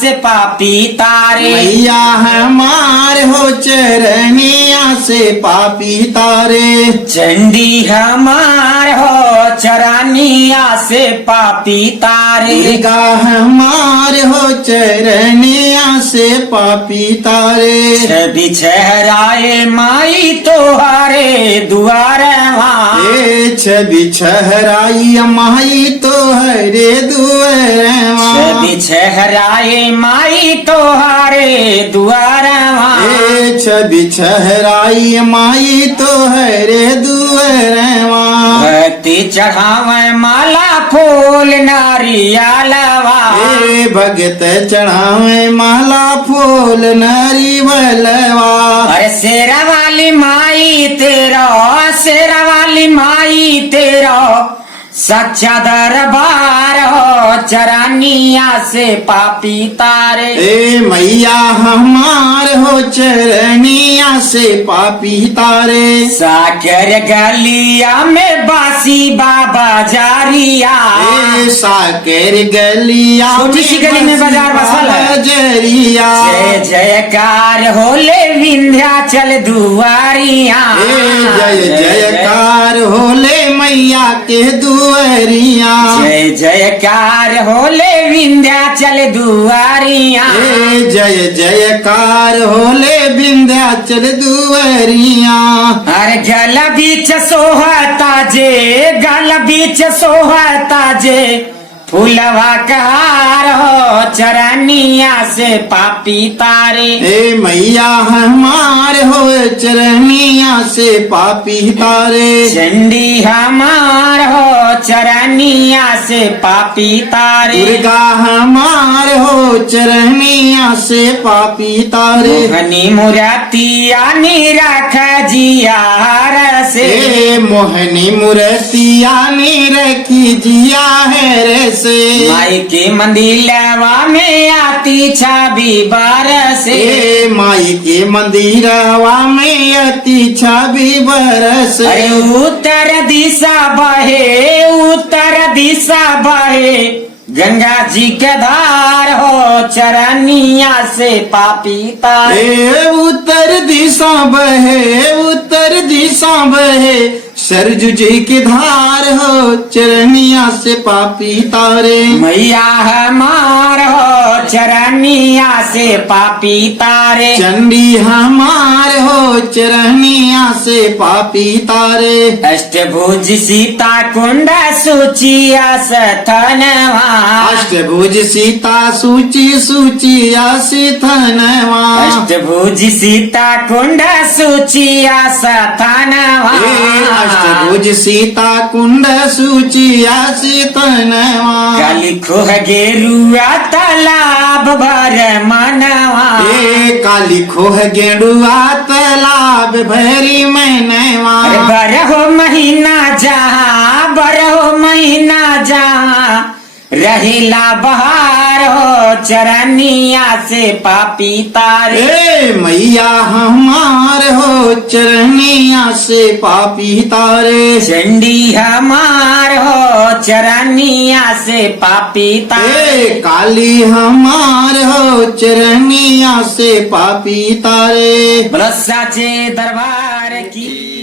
से पापी तारे। मैया हमार हो चरनिया से पापी तारे। चंडी हमार हो चरनिया से पापी तारे। दुर्गा हमार हो चरनिया से पापी तारे। छवि छहराए माई तोहारे दुआरे ए छवि छहराई माई तोहरे दुआरवा। छवि छहराए माई तोहारे दुआरे ए छवि छहराई माई तोहरे दुआरवा। भक्ति चढ़ावे माला फूल नारियलवा। ए भगत चढ़ावे माला फूल नारियलवा। अरे शेरा वाली माई तेरा, शेरा वाली माई तेरा सच्चा दरबार हो चरनिया से पापी तारे। ए मैया हमार हो चरनिया से पापी तारे। साकर गलिया में बासी बाबा जारिया। ए साकर गलिया छोटी सी गली में बाजार बसल है। जरिया। जय जयकार होले विंध्याचल दुआरिया। जय जयकार होले मैया के दुआरिया। जय जयकार होले विंध्याचल दुआरिया। जय जयकार होले विंध्याचल दुआरिया। अरे गल बीच सोहता जे, गल बीच सोहता जे फूलवा कहार हो चरनिया से पापी तारे। ए मैया हमार हो चरनिया से पापी तारे। चंडी हमार हो चरनिया से पापी तारे। दुर्गा हमार हो चरनिया से पापी तारे। मोहनी मुरतिया निरख जिया से। ए मोहनी मूर्तिया रखी जिया है से। माई के मंदिरवा में आती छवि बरस। ए माई के मंदिरवा में अति छवि बरस। अरे उत्तर दिशा बहे, उत्तर दिशा बहे गंगा जी के धार हो चरनिया से पापी तारे। ए उत्तर दिशा बहे, उत्तर दिशा बहे सरजू जी की धार हो चरनिया से पापी तारे। मैया हमार हो चरनिया से पापी तारे। चंडी हमार हो चरनिया से पापी तारे। अष्टभुज सीता कुंड सुचिया सथनवा। अष्टभुज सीता सूची सूची आसिथनवा। अष्टभुज सीता कुंड सुचिया सथनवा। अष्टभुज सीता कुंड सूची आसिथनवा। काली खोह गेरुआ तालाब भर मनवा। ए काली खोह गेंडुआ तालाब भरी मैनवा। बरहो महीना जहाँ, बरहो महीना जहाँ रहिला बहार हो चरनिया से पापी तारे। ए मैया हमार हो चरनिया से पापी तारे। चंडी हमार हो चरनिया से पापी तारे। ए काली हमार हो चरनिया से पापी तारे। बरसाचे दरबार की